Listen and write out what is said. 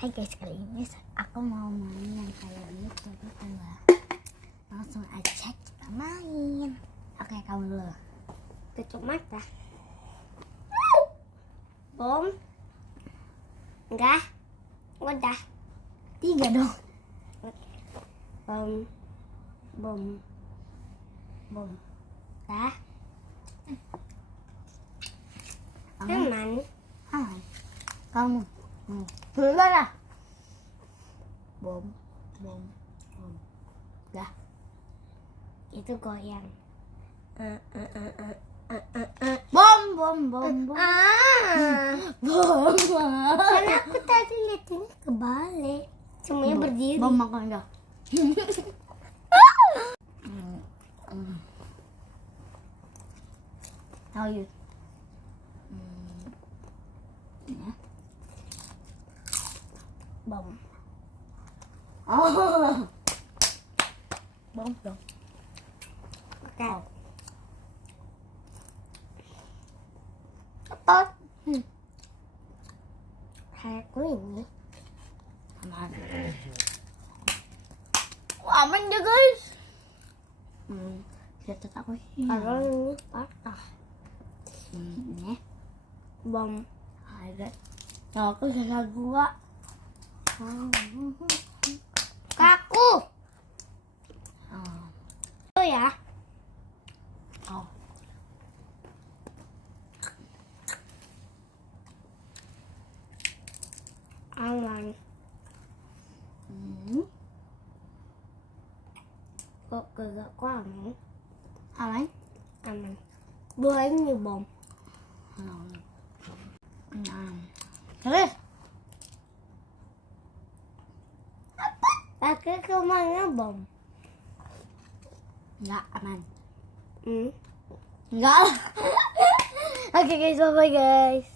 Hai guys, kali ini aku mau main yang kayak gitu ya. Langsung aja kita main. Oke, kamu dulu. Tutup mata. Bom. Enggak. Udah. 3 dong. Bom. Bom. Bom. Dah. Aman. Aman. Aman. Kamu. Dulu lah. Bom. Bom. Bom. Dah. Itu goyang. Bom. Bom. Bom. Bom. Bom. Karena aku tadi lihat ini kebalik. Semuanya berdiri. Bom makan dah. Tahu you. Ya. Bom. Oh. Bom dong. Oke. Oh. Cepat. Kayak aku ini. Aman. Wah, aman ya guys. Lihat aku Kalau ini patah. ini. Bom. Ada. Nah, aku sisa 2. Kaku. Oh. Itu ya. Oh. Aman. Kok kagak aman? Aman. Aman. Dua ini bom. Terus. Pakai kemana bom? Enggak aman. Hmm. Enggak lah. Oke guys, bye-bye guys.